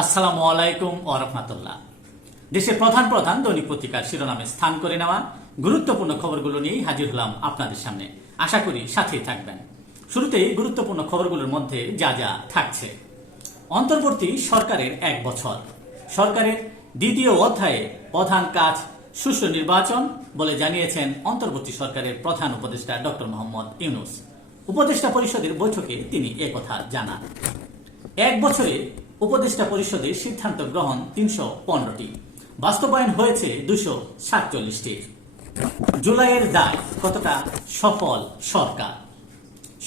আসসালামু আলাইকুম ও রহমাতুল্লাহ। দেশের প্রধান প্রধান দৈনিক পত্রিকার শিরোনামে স্থান করে নেওয়া গুরুত্বপূর্ণ খবরগুলো নিয়েই হাজির হলাম আপনাদের সামনে। আশা করি সাথেই থাকবেন। শুরুতেই গুরুত্বপূর্ণ খবরগুলোর মধ্যে যা যা থাকছে। অন্তর্বর্তী সরকারের এক বছর। সরকারের দ্বিতীয় অধ্যায়ে প্রধান কাজ সুষ্ঠু নির্বাচন বলে জানিয়েছেন অন্তর্বর্তী সরকারের প্রধান উপদেষ্টা ডক্টর মোহাম্মদ ইউনুস। উপদেষ্টা পরিষদের বৈঠকে তিনি একথা জানান। এক বছরে উপদেষ্টা পরিষদের সিদ্ধান্ত গ্রহণ তিনশো পনেরোটি। বাস্তবায়ন হয়েছে দুশো সাতচল্লিশটি জুলাইয়ের দায় কতটা সফল সরকার?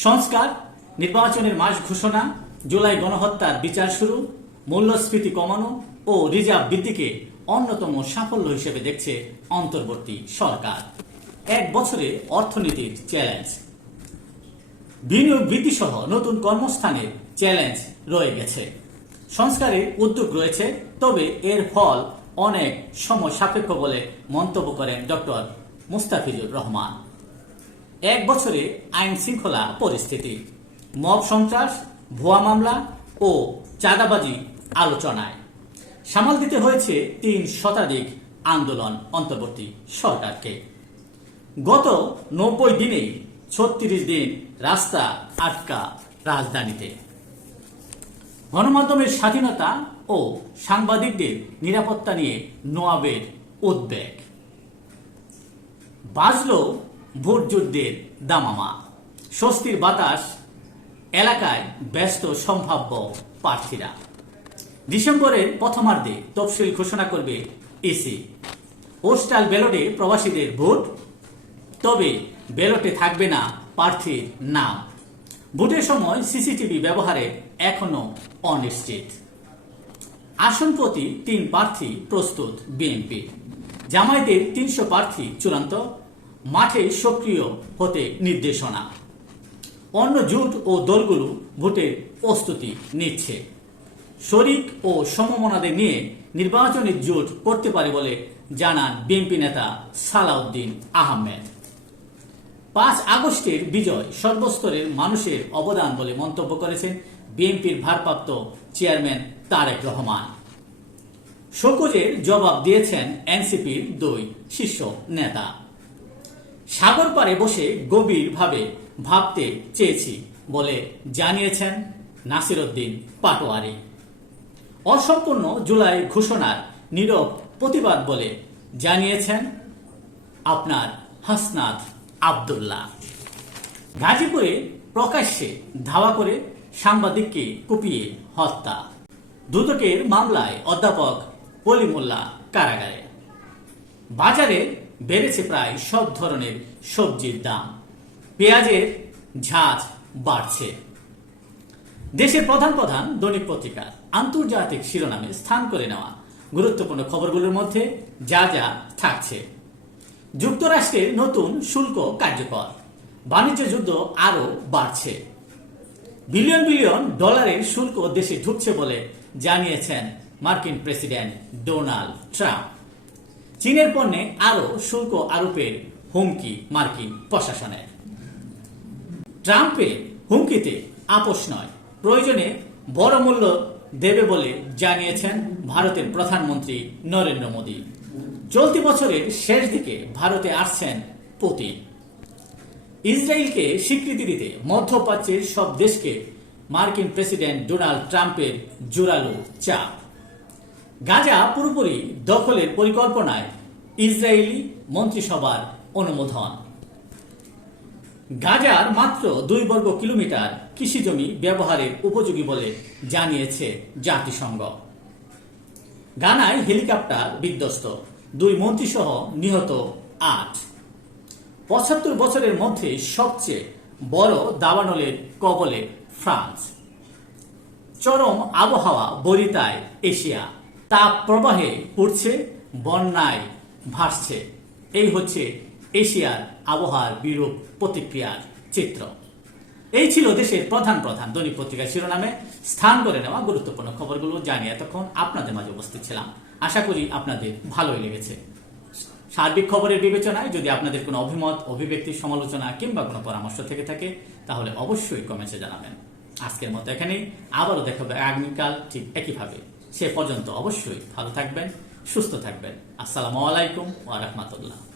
সংস্কার, নির্বাচনের মাস ঘোষণা, জুলাই গণহত্যার বিচার শুরু, মূল্যস্ফীতি কমানো ও রিজার্ভ বৃদ্ধিকে অন্যতম সাফল্য হিসেবে দেখছে অন্তর্বর্তী সরকার। এক বছরে অর্থনীতির চ্যালেঞ্জ। বিনিয়োগ বৃদ্ধি সহ নতুন কর্মস্থানের চ্যালেঞ্জ রয়ে গেছে। সংস্কারের উদ্যোগ রয়েছে, তবে এর ফল অনেক সময় সাপেক্ষ বলে মন্তব্য করেন ডক্টর মুস্তাফিজুর রহমান। এক বছরে আইন শৃঙ্খলা পরিস্থিতি, মব সন্ত্রাস, ভুয়া মামলা ও চাঁদাবাজি আলোচনায়। সামাল দিতে হয়েছে তিন শতাধিক আন্দোলন অন্তর্বর্তী সরকারকে। গত নব্বই দিনে ছত্রিশ দিন রাস্তা আটকা রাজধানীতে। গণমাধ্যমের স্বাধীনতা ও সাংবাদিকদের নিরাপত্তা নিয়ে নোয়াবের উদ্বেগ। বাজল ভোট যুদ্ধের দামামা। স্বস্তির বাতাস, এলাকায় ব্যস্ত সম্ভাব্য প্রার্থীরা। ডিসেম্বরের প্রথমার্ধে তফসিল ঘোষণা করবে এসি। পোস্টাল ব্যালটে প্রবাসীদের ভোট, তবে ব্যালটে থাকবে না প্রার্থীর নাম। ভোটের সময় সিসিটিভি ব্যবহারে এখনও অনিশ্চিত। আসন প্রতি তিন প্রার্থী প্রস্তুত বিএনপি। জামায়াতের তিনশো প্রার্থী চূড়ান্ত, মাঠে সক্রিয় হতে নির্দেশনা। অন্য জোট ও দলগুলো ভোটের প্রস্তুতি নিচ্ছে। শরিক ও সমমনাদের নিয়ে নির্বাচনী জোট করতে পারে বলে জানান বিএনপি নেতা সালাউদ্দিন আহমেদ। পাঁচ আগস্টের বিজয় সর্বস্তরের মানুষের অবদান বলে মন্তব্য করেছেন বিএনপির ভারপ্রাপ্ত চেয়ারম্যান তারেক রহমান। শোকজের জবাব দিয়েছেন এনসিপির দুই শীর্ষ নেতা। সাগর পারে বসে গভীরভাবে ভাবতে চেয়েছি বলে জানিয়েছেন নাসিরউদ্দিন পাটোয়ারি। অসম্পূর্ণ জুলাই ঘোষণার নীরব প্রতিবাদ বলে জানিয়েছেন আপনার হাসনাত আবদুল্লাহ। গাজীপুরে প্রকাশ্যে ধাওয়া করে সাংবাদিককে কুপিয়ে হত্যা। দুদকের মামলায় অধ্যাপক পলিমুল্লাহ কারাগারে। বাজারে বেড়েছে প্রায় সব ধরনের সবজির দাম। পেঁয়াজের ঝাঁজ বাড়ছে। দেশের প্রধান প্রধান দৈনিক পত্রিকা আন্তর্জাতিক শিরোনামে স্থান করে নেওয়া গুরুত্বপূর্ণ খবরগুলোর মধ্যে যা যা থাকছে। যুক্তরাষ্ট্রের নতুন শুল্ক কার্যকর। বাণিজ্য যুদ্ধ আরও বাড়ছে। বিলিয়ন বিলিয়ন ডলারের শুল্ক দেশে ঢুকছে বলে জানিয়েছেন মার্কিন প্রেসিডেন্ট ডোনাল্ড ট্রাম্প। চীনের পণ্যে আরও শুল্ক আরোপের হুমকি মার্কিন প্রশাসনের। ট্রাম্পের হুমকিতে আপোষ নয়, প্রয়োজনে বড় মূল্য দেবে বলে জানিয়েছেন ভারতের প্রধানমন্ত্রী নরেন্দ্র মোদী। চলতি বছরের শেষ দিকে ভারতে আসছেন পুতিন। ইসরায়েলকে স্বীকৃতি দিতে মধ্যপ্রাচ্যের সব দেশকে মার্কিন প্রেসিডেন্ট ডোনাল্ড ট্রাম্পের জোরালো চাপ। গাজা পুরোপুরি দখলের পরিকল্পনায় ইসরায়েলি মন্ত্রিসভার অনুমোদন। গাজার মাত্র দুই বর্গ কিলোমিটার কৃষিজমি ব্যবহারের উপযোগী বলে জানিয়েছে জাতিসংঘ। গানায় হেলিকপ্টার বিধ্বস্ত। দুই মন্ত্রীসহ নিহত আট। পঁচাত্তর বছরের মধ্যে সবচেয়ে বড় দাবানলের কবলে ফ্রান্স। চরম আবহাওয়া বরিতায় এশিয়া। তাপ প্রবাহে পড়ছে, বন্যায় ভাসছে। এই হচ্ছে এশিয়ার আবহাওয়ার বিরূপ প্রতিক্রিয়ার চিত্র। এই ছিল দেশের প্রধান প্রধান দৈনিক পত্রিকার শিরোনামে। স্থান করে নেওয়া গুরুত্বপূর্ণ খবরগুলো জানিয়ে এতক্ষণ আপনাদের মাঝে উপস্থিত ছিলাম। আশা করি আপনাদের ভালোই লেগেছে। সার্বিক খবরের বিবেচনায় যদি আপনাদের কোনো অভিমত, অভিব্যক্তি, সমালোচনা কিংবা কোনো পরামর্শ থেকে থাকে, তাহলে অবশ্যই কমেন্টে জানাবেন। আজকের মতো এখানেই। আবারও দেখাবে আগামীকাল ঠিক একইভাবে। সে পর্যন্ত অবশ্যই ভালো থাকবেন, সুস্থ থাকবেন। আসসালামু আলাইকুম ওয়া রাহমাতুল্লাহ।